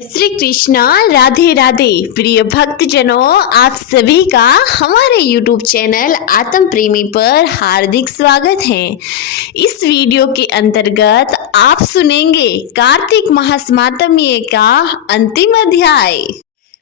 श्री कृष्णा, राधे राधे। प्रिय भक्तजनों, आप सभी का हमारे YouTube चैनल आत्म प्रेमी पर हार्दिक स्वागत है। इस वीडियो के अंतर्गत आप सुनेंगे कार्तिक महात्म्य का अंतिम अध्याय।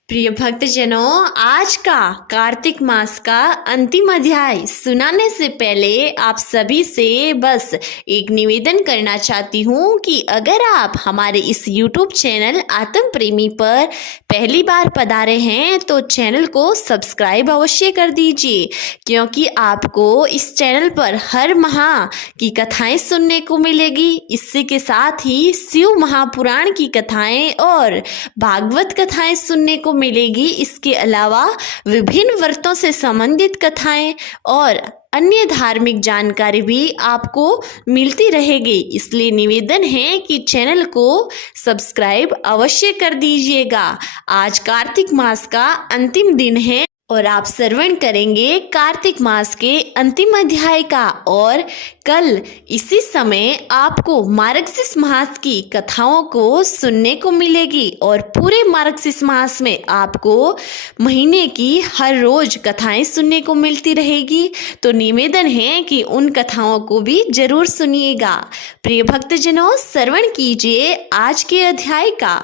प्रिय भक्तजनों, आज का कार्तिक मास का अंतिम अध्याय सुनाने से पहले आप सभी से बस एक निवेदन करना चाहती हूँ कि अगर आप हमारे इस YouTube चैनल आत्म प्रेमी पर पहली बार पधारे हैं तो चैनल को सब्सक्राइब अवश्य कर दीजिए, क्योंकि आपको इस चैनल पर हर माह की कथाएं सुनने को मिलेगी। इसी के साथ ही शिव महापुराण की कथाएं और भागवत कथाएं सुनने को मिलेगी। इसके अलावा विभिन्न व्रतों से संबंधित कथाएं और अन्य धार्मिक जानकारी भी आपको मिलती रहेगी। इसलिए निवेदन है कि चैनल को सब्सक्राइब अवश्य कर दीजिएगा। आज कार्तिक मास का अंतिम दिन है और आप श्रवण करेंगे कार्तिक मास के अंतिम अध्याय का। और कल इसी समय आपको मार्गशीर्ष मास की कथाओं को सुनने को मिलेगी और पूरे मार्गशीर्ष मास में आपको महीने की हर रोज कथाएं सुनने को मिलती रहेगी। तो निवेदन है कि उन कथाओं को भी जरूर सुनिएगा। प्रिय भक्तजनों, श्रवण कीजिए आज के अध्याय का।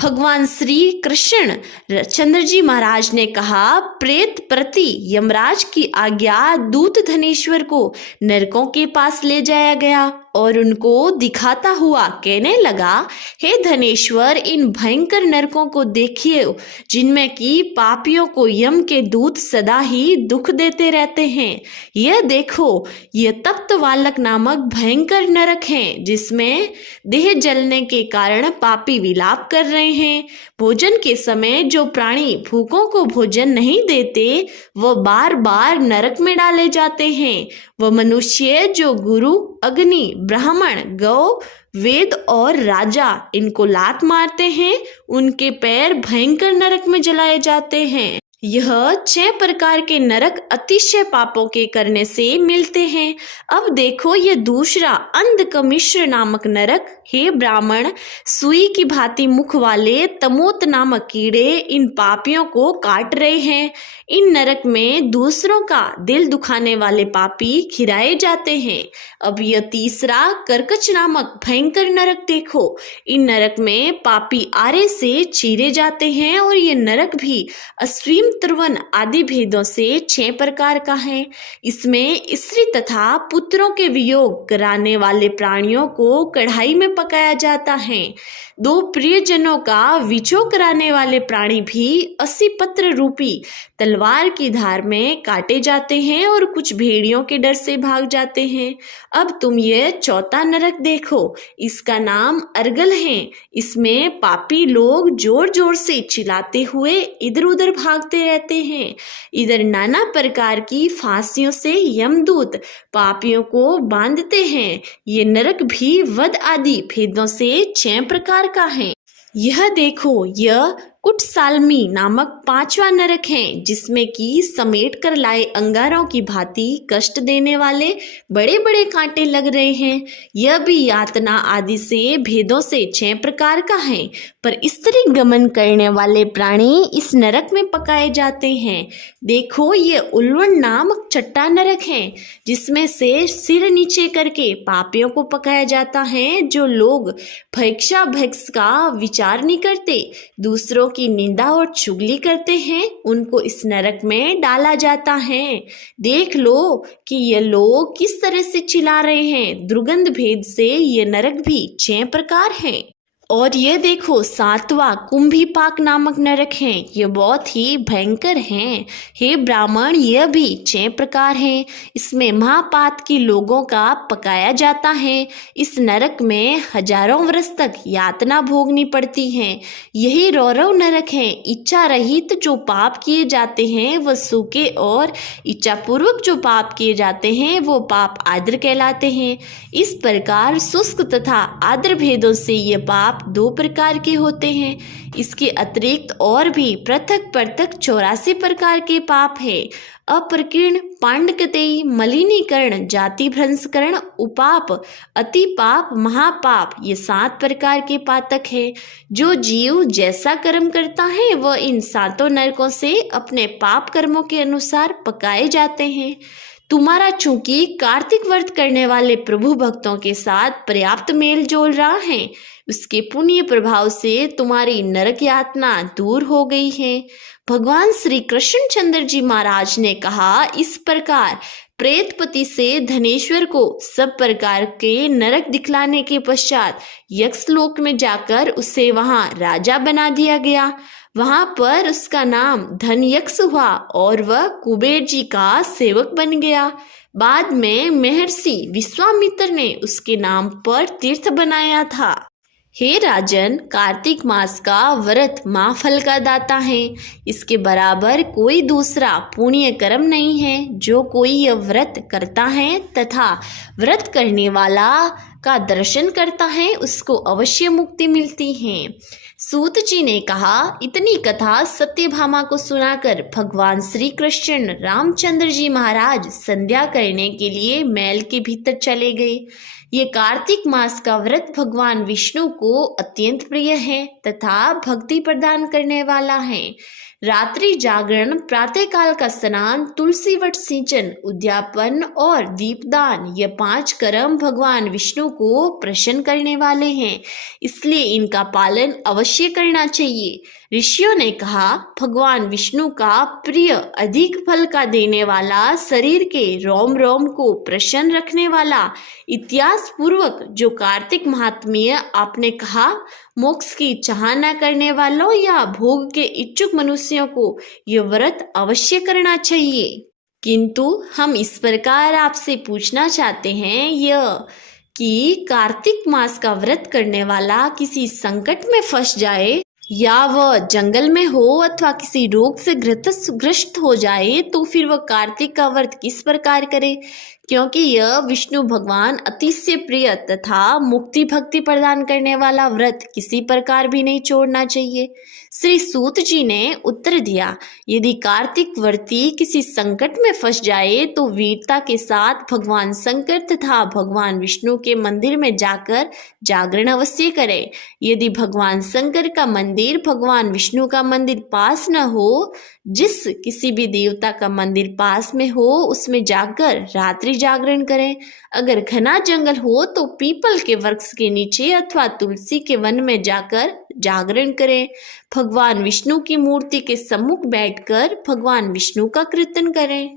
भगवान श्री कृष्ण चंद्र जी महाराज ने कहा, प्रेत प्रति यमराज की आज्ञा दूत धनेश्वर को नरकों के पास ले जाया गया और उनको दिखाता हुआ कहने लगा, हे धनेश्वर, इन भयंकर नरकों को देखिए जिनमें कि पापियों को यम के दूत सदा ही दुख देते रहते हैं। यह देखो, यह तप्त वालक नामक भयंकर नरक हैं, जिसमें देह जलने के कारण पापी विलाप कर रहे हैं। भोजन के समय जो प्राणी भूखों को भोजन नहीं देते वह बार बार नरक में डाले जाते हैं। वह मनुष्य जो गुरु, अग्नि, ब्राह्मण, गौ, वेद और राजा इनको लात मारते हैं, उनके पैर भयंकर नरक में जलाए जाते हैं। यह 6 प्रकार के नरक अतिशय पापों के करने से मिलते हैं। अब देखो, यह दूसरा अंधकमिश्र नामक नरक, हे ब्राह्मण, सुई की भांति मुख वाले तमोत नामक कीड़े इन पापियों को काट रहे हैं। इन नरक में दूसरों का दिल दुखाने वाले पापी खिराए जाते हैं। अब यह तीसरा कर्कच नामक भयंकर नरक देखो, इन नरक में पापी आरे से चीरे जाते हैं और ये नरक भी अश्विन त्रिवन आदि भेदों से 6 प्रकार का है। इसमें स्त्री तथा पुत्रों के वियोग कराने वाले प्राणियों को कढ़ाई में पकाया जाता है। 2 प्रियजनों का विछोह कराने वाले प्राणी भी 80 पत्र रूपी तलवार की धार में काटे जाते हैं और कुछ भेड़ियों के डर से भाग जाते हैं। अब तुम ये चौथा नरक देखो, इसका नाम अर्गल है। इसमें पापी लोग जोर जोर से चिल्लाते हुए इधर उधर भागते रहते हैं। इधर नाना प्रकार की फांसियों से यमदूत पापियों को बांधते हैं। ये नरक भी वध आदि भेदों से 6 प्रकार का है। यह देखो, यह कुटसालमी नामक 5वां नरक है, जिसमें कि समेट कर लाए अंगारों की भांति कष्ट देने वाले बड़े बड़े कांटे लग रहे हैं। यह भी यातना आदि से भेदों से 6 प्रकार का है। पर स्त्री गमन करने वाले प्राणी इस नरक में पकाए जाते हैं। देखो, ये उल्वन नामक छठा नरक है, जिसमें से सिर नीचे करके पापियों को पकाया जाता है। जो लोग भिक्षा भक्ष का विचार नहीं करते, दूसरों की निंदा और चुगली करते हैं, उनको इस नरक में डाला जाता है। देख लो कि ये लोग किस तरह से चिल्ला रहे हैं। दुर्गंध भेद से ये नरक भी 6 प्रकार हैं। और ये देखो, 7वां कुंभीपाक नामक नरक है। ये बहुत ही भयंकर हैं। हे ब्राह्मण, यह भी 6 प्रकार हैं। इसमें महापात के लोगों का पकाया जाता है। इस नरक में हजारों वर्ष तक यातना भोगनी पड़ती है। यही रौरव नरक है। इच्छा रहित जो पाप किए जाते हैं वह सूखे और इच्छा पूर्वक जो पाप किए जाते हैं वो पाप आद्र कहलाते हैं। इस प्रकार शुष्क तथा आद्र भेदों से ये पाप पाप 2 प्रकार के होते हैं। इसके अतिरिक्त और भी पृथक पृथक 84 प्रकार के पाप है। अप्रकीर्ण, पांडकतेयी, मलिनीकरण, जाति भ्रंशकरण, उपाप, अति पाप, महापाप, ये 7 प्रकार के पातक है। जो जीव जैसा कर्म करता है वह इन 7 नरकों से अपने पाप कर्मों के अनुसार पकाए जाते हैं। तुम्हारा चूंकि कार्तिक व्रत करने वाले प्रभु भक्तों के साथ पर्याप्त मेल जोल रहा है, उसके पुण्य प्रभाव से तुम्हारी नरक यातना दूर हो गई है। भगवान श्री कृष्णचंद्र जी महाराज ने कहा, इस प्रकार प्रेतपति से धनेश्वर को सब प्रकार के नरक दिखलाने के पश्चात यक्षलोक में जाकर उसे वहां राजा बना दिया गया। वहां पर उसका नाम धनयक्ष हुआ और वह कुबेर जी का सेवक बन गया। बाद में महर्षि विश्वामित्र ने उसके नाम पर तीर्थ बनाया था। हे राजन, कार्तिक मास का व्रत महाफल का दाता है। इसके बराबर कोई दूसरा पुण्य कर्म नहीं है। जो कोई यह व्रत करता है तथा व्रत करने वाला का दर्शन करता है उसको अवश्य मुक्ति मिलती है। सूत जी ने कहा, इतनी कथा सत्यभामा को सुनाकर भगवान श्री कृष्ण रामचंद्र जी महाराज संध्या करने के लिए महल के भीतर चले गए। ये कार्तिक मास का व्रत भगवान विष्णु को अत्यंत प्रिय है तथा भक्ति प्रदान करने वाला है। रात्रि जागरण, प्रातःकाल का स्नान, तुलसी वट सिंचन, उद्यापन और दीपदान, ये 5 कर्म भगवान विष्णु को प्रसन्न करने वाले हैं, इसलिए इनका पालन अवश्य करना चाहिए। ऋषियों ने कहा, भगवान विष्णु का प्रिय, अधिक फल का देने वाला, शरीर के रोम रोम को प्रसन्न रखने वाला, इतिहास पूर्वक जो कार्तिक महात्म्य आपने कहा, मोक्ष की चाह न करने वालों या भोग के इच्छुक मनुष्यों को यह व्रत अवश्य करना चाहिए। किंतु हम इस प्रकार आपसे पूछना चाहते हैं यह कि कार्तिक मास का व्रत करने वाला किसी संकट में फंस जाए या वह जंगल में हो अथवा किसी रोग से ग्रस्त हो जाए तो फिर वह कार्तिक का व्रत किस प्रकार करे, क्योंकि यह विष्णु भगवान अतिशय प्रिय तथा मुक्ति भक्ति प्रदान करने वाला व्रत किसी प्रकार भी नहीं छोड़ना चाहिए। श्री सूत जी ने उत्तर दिया, यदि कार्तिक व्रती किसी संकट में फंस जाए तो वीरता के साथ भगवान शंकर तथा भगवान विष्णु के मंदिर में जाकर जागरण अवश्य करे। यदि भगवान शंकर का मंदिर भगवान विष्णु का मंदिर पास न हो, जिस किसी भी देवता का मंदिर पास में हो उसमें जाकर रात्रि जागरण करें। अगर घना जंगल हो तो पीपल के वृक्ष के नीचे अथवा तुलसी के वन में जाकर जागरण करें। भगवान विष्णु की मूर्ति के सम्मुख बैठकर भगवान विष्णु का कीर्तन करें।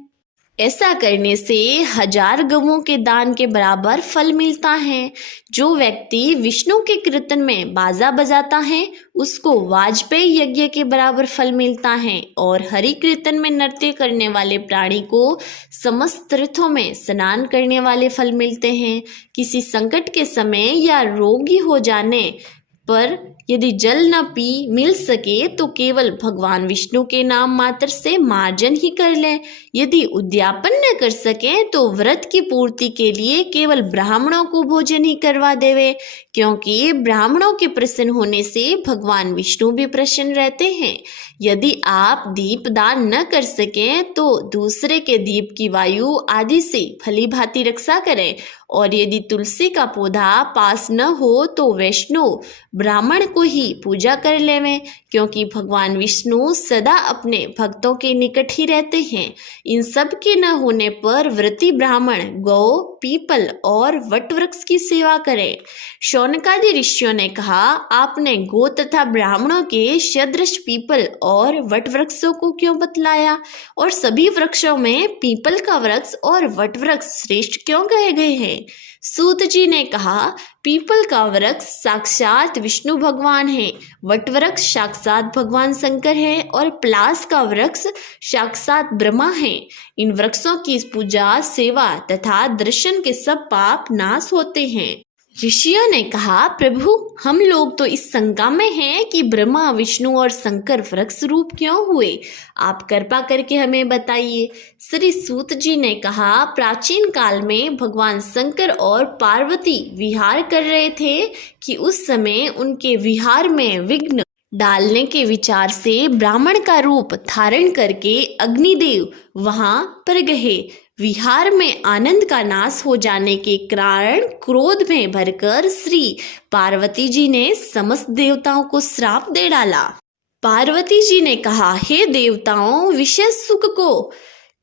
ऐसा करने से 1000 गवों के दान के बराबर फल मिलता है। जो व्यक्ति विष्णु के कीर्तन में बाजा बजाता है उसको वाजपेयी यज्ञ के बराबर फल मिलता है और हरि कीर्तन में नृत्य करने वाले प्राणी को समस्त तीर्थों में स्नान करने वाले फल मिलते हैं। किसी संकट के समय या रोगी हो जाने पर यदि जल न मिल सके तो केवल भगवान विष्णु के नाम मात्र से मार्जन ही कर लें। यदि उद्यापन न कर सके तो व्रत की पूर्ति के लिए केवल ब्राह्मणों को भोजन ही करवा देवे, क्योंकि ब्राह्मणों के प्रसन्न होने से भगवान विष्णु भी प्रसन्न रहते हैं। यदि आप दीप दान न कर सकें तो दूसरे के दीप की वायु आदि से भली भांति रक्षा करें, और यदि तुलसी का पौधा पास न हो तो वैष्णव ब्राह्मण को ही पूजा कर लेवें, क्योंकि भगवान विष्णु सदा अपने भक्तों के निकट ही रहते हैं। इन सब के न होने पर व्रती ब्राह्मण गौ, पीपल और वट वृक्ष की सेवा करें। शौनकादि ऋषियों ने कहा, आपने गो तथा ब्राह्मणों के सदृश पीपल और वट वृक्षों को क्यों बतलाया, और सभी वृक्षों में पीपल का वृक्ष और वट वृक्ष श्रेष्ठ क्यों कहे गए हैं? सूत जी ने कहा, पीपल का वृक्ष साक्षात विष्णु भगवान है, वट वृक्ष साक्षात भगवान शंकर है और पलास का वृक्ष साक्षात ब्रह्मा है। इन वृक्षों की पूजा, सेवा तथा दर्शन के सब पाप नाश होते हैं। ऋषियों ने कहा, प्रभु हम लोग तो इस शंका में हैं कि ब्रह्मा विष्णु और शंकर वृक्ष रूप क्यों हुए, आप कृपा करके हमें बताइए। श्री सूत जी ने कहा, प्राचीन काल में भगवान शंकर और पार्वती विहार कर रहे थे कि उस समय उनके विहार में विघ्न डालने के विचार से ब्राह्मण का रूप धारण करके अग्निदेव वहां पर गए। विहार में आनंद का नाश हो जाने के कारण क्रोध में भरकर श्री पार्वती जी ने समस्त देवताओं को श्राप दे डाला। पार्वती जी ने कहा, हे देवताओं, विशेष सुख को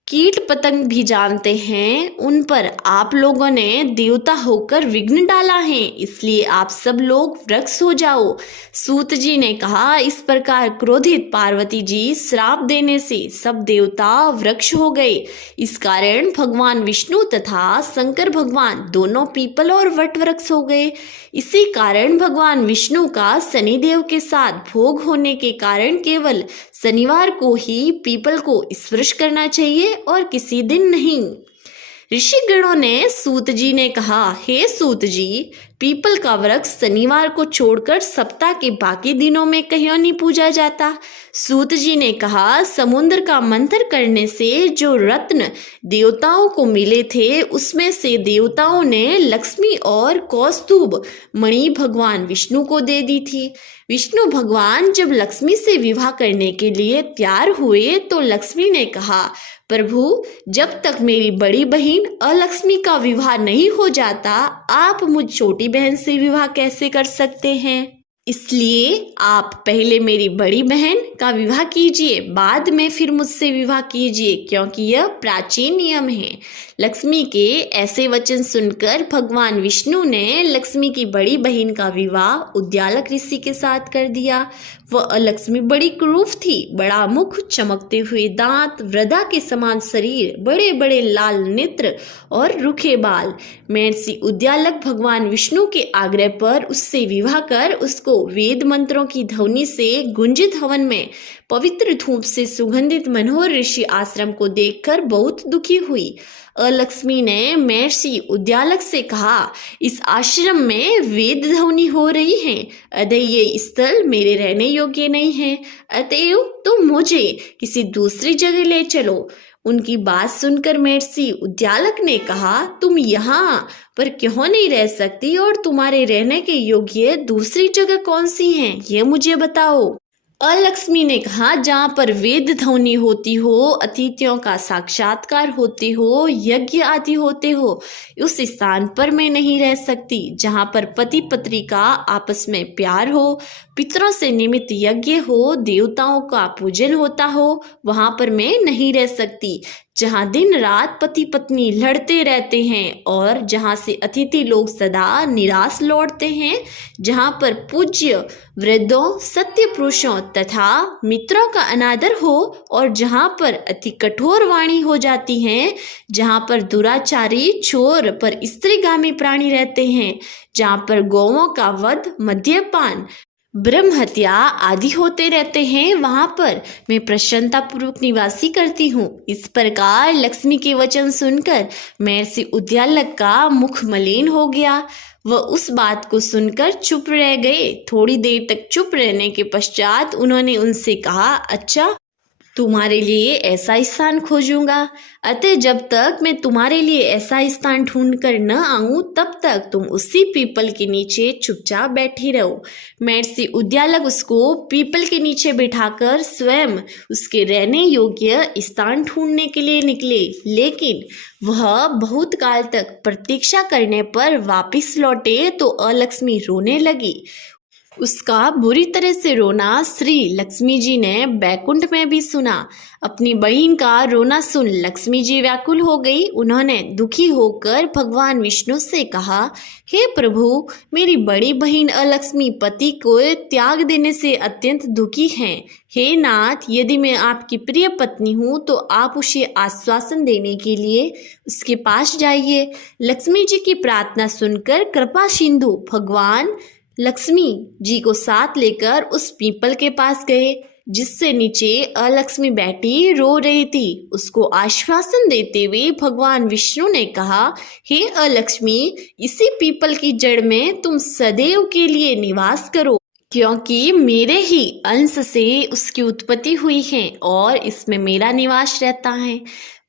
कीट पतंग भी जानते हैं, उन पर आप लोगों ने देवता होकर विघ्न डाला है, इसलिए आप सब लोग वृक्ष हो जाओ। सूत जी ने कहा, इस प्रकार क्रोधित पार्वती जी श्राप देने से सब देवता वृक्ष हो गए। इस कारण भगवान विष्णु तथा शंकर भगवान दोनों पीपल और वट वृक्ष हो गए। इसी कारण भगवान विष्णु का शनिदेव के साथ भोग होने के कारण केवल शनिवार को ही पीपल को स्पर्श करना चाहिए और किसी दिन नहीं। ऋषिगणों ने सूत जी ने कहा, हे सूत जी, पीपल का वृक्ष शनिवार को छोड़कर सप्ताह के बाकी दिनों में क्यों नहीं पूजा जाता। सूत जी ने कहा, समुद्र का मंथन करने से जो रत्न देवताओं को मिले थे उसमें से देवताओं ने लक्ष्मी और कौस्तुभ मणि भगवान विष्णु को दे दी थी। विष्णु भगवान जब लक्ष्मी से विवाह करने के लिए तैयार हुए तो लक्ष्मी ने कहा, प्रभु जब तक मेरी बड़ी बहन अलक्ष्मी का विवाह नहीं हो जाता आप मुझ छोटी बहन से विवाह कैसे कर सकते हैं, इसलिए आप पहले मेरी बड़ी बहन का विवाह कीजिए, बाद में फिर मुझसे विवाह कीजिए, क्योंकि यह प्राचीन नियम है। लक्ष्मी के ऐसे वचन सुनकर भगवान विष्णु ने लक्ष्मी की बड़ी बहन का विवाह उद्यालक ऋषि के साथ कर दिया। वह लक्ष्मी बड़ी क्रूर थी, बड़ा मुख, चमकते हुए दांत, वृद्धा के समान शरीर, बड़े बड़े लाल नेत्र और रूखे बाल। महर्षि उद्यालक भगवान विष्णु के आग्रह पर उससे विवाह कर उसको वेद मंत्रों की ध्वनि से गुंजित हवन में पवित्र धूप से सुगंधित मनोहर ऋषि आश्रम को देखकर बहुत दुखी हुई। अलक्ष्मी ने महर्षि उद्यालक से कहा, इस आश्रम में वेद ध्वनि हो रही है, अतः ये स्थल मेरे रहने योग्य नहीं है, अतएव तुम मुझे किसी दूसरी जगह ले चलो। उनकी बात सुनकर महर्षि उद्यालक ने कहा, तुम यहाँ पर क्यों नहीं रह सकती और तुम्हारे रहने के योग्य दूसरी जगह कौन सी है, ये मुझे बताओ। अलक्ष्मी ने कहा, जहाँ पर वेद ध्वनि होती हो, अतिथियों का साक्षात्कार होते हो, यज्ञ आदि होते हो, उस स्थान पर मैं नहीं रह सकती। जहाँ पर पति पत्नी का आपस में प्यार हो, पितरों से निमित्त यज्ञ हो, देवताओं का पूजन होता हो, वहाँ पर मैं नहीं रह सकती। जहाँ दिन रात पति पत्नी लड़ते रहते हैं और जहाँ से अतिथि लोग सदा निराश लौटते हैं, जहाँ पर पूज्य वृद्धों, सत्य पुरुषों तथा मित्रों का अनादर हो और जहाँ पर अति कठोर वाणी हो जाती है, जहाँ पर दुराचारी, चोर पर स्त्रीगामी प्राणी रहते हैं, जहाँ पर गौओं का वध, मद्यपान, ब्रह्म हत्या आदि होते रहते हैं, वहां पर मैं प्रसन्नता पूर्वक निवासी करती हूँ। इस प्रकार लक्ष्मी के वचन सुनकर महर्षि उद्यालक का मुख मलिन हो गया। वह उस बात को सुनकर चुप रह गए। थोड़ी देर तक चुप रहने के पश्चात उन्होंने उनसे कहा, अच्छा, तुम्हारे लिए ऐसा स्थान खोजूंगा, अतः जब तक मैं तुम्हारे लिए ऐसा स्थान ढूंढ कर न आऊं तब तक तुम उसी पीपल के नीचे चुपचाप बैठी रहो। महर्षि उद्यालक उसको पीपल के नीचे बिठाकर स्वयं उसके रहने योग्य स्थान ढूंढने के लिए निकले, लेकिन वह बहुत काल तक प्रतीक्षा करने पर वापस लौटे तो अलक्ष्मी रोने लगी। उसका बुरी तरह से रोना श्री लक्ष्मी जी ने बैकुंठ में भी सुना। अपनी बहन का रोना सुन लक्ष्मी जी व्याकुल हो गई। उन्होंने दुखी होकर भगवान विष्णु से कहा, हे प्रभु, मेरी बड़ी बहन अलक्ष्मी पति को त्याग देने से अत्यंत दुखी हैं। हे नाथ, यदि मैं आपकी प्रिय पत्नी हूँ तो आप उसे आश्वासन देने के लिए उसके पास जाइए। लक्ष्मी जी की प्रार्थना सुनकर कृपा सिंधु भगवान लक्ष्मी जी को साथ लेकर उस पीपल के पास गए। जिससे नीचे अलक्ष्मी बैठी रो रही थी। उसको आश्वासन देते हुए भगवान विष्णु ने कहा, हे अलक्ष्मी, इसी पीपल की जड़ में तुम सदैव के लिए निवास करो, क्योंकि मेरे ही अंश से उसकी उत्पत्ति हुई है और इसमें मेरा निवास रहता है।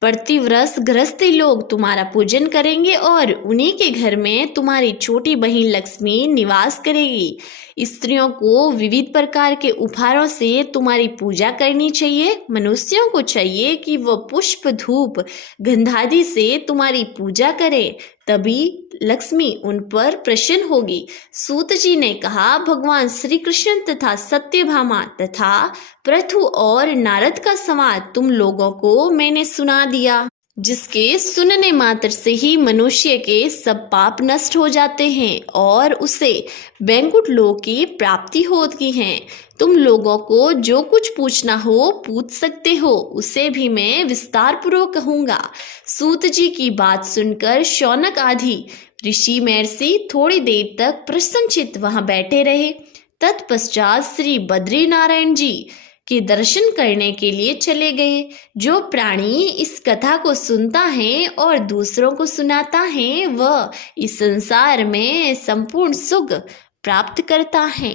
प्रतिवर्ष गृहस्थी लोग तुम्हारा पूजन करेंगे और उन्हीं के घर में तुम्हारी छोटी बहन लक्ष्मी निवास करेगी। स्त्रियों को विविध प्रकार के उपहारों से तुम्हारी पूजा करनी चाहिए। मनुष्यों को चाहिए कि वह पुष्प, धूप, गंधादि से तुम्हारी पूजा करें, तभी लक्ष्मी उन पर प्रसन्न होगी। सूत जी ने कहा, भगवान श्री कृष्ण तथा सत्यभामा तथा पृथु और नारद का संवाद तुम लोगों को मैंने सुना दिया, जिसके सुनने मात्र से ही मनुष्य के सब पाप नष्ट हो जाते हैं और उसे वैकुंठ लोक की प्राप्ति होती है। तुम लोगों को जो कुछ पूछना हो पूछ सकते हो, उसे भी मैं विस्तार पूर्वक कहूँगा। सूत जी की बात सुनकर शौनक आदि ऋषि महर्षि थोड़ी देर तक प्रसन्नचित्त वहां बैठे रहे। तत्पश्चात श्री बद्री नारायण जी के दर्शन करने के लिए चले गए। जो प्राणी इस कथा को सुनता है और दूसरों को सुनाता है, वह इस संसार में संपूर्ण सुख प्राप्त करता है।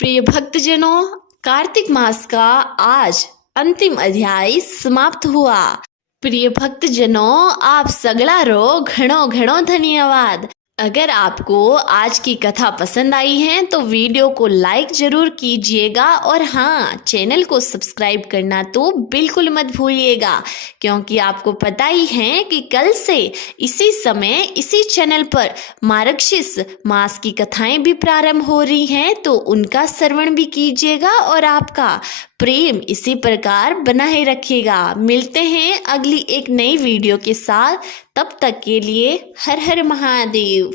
प्रिय भक्तजनों, कार्तिक मास का आज अंतिम अध्याय समाप्त हुआ। प्रिय भक्तजनों, आप सगळारो घणो घणो धन्यवाद। अगर आपको आज की कथा पसंद आई है तो वीडियो को लाइक जरूर कीजिएगा और हाँ, चैनल को सब्सक्राइब करना तो बिल्कुल मत भूलिएगा, क्योंकि आपको पता ही है कि कल से इसी समय इसी चैनल पर मार्गशीर्ष मास की कथाएं भी प्रारंभ हो रही हैं, तो उनका श्रवण भी कीजिएगा और आपका प्रेम इसी प्रकार बनाए रखिएगा। मिलते हैं अगली एक नई वीडियो के साथ, तब तक के लिए हर हर महादेव।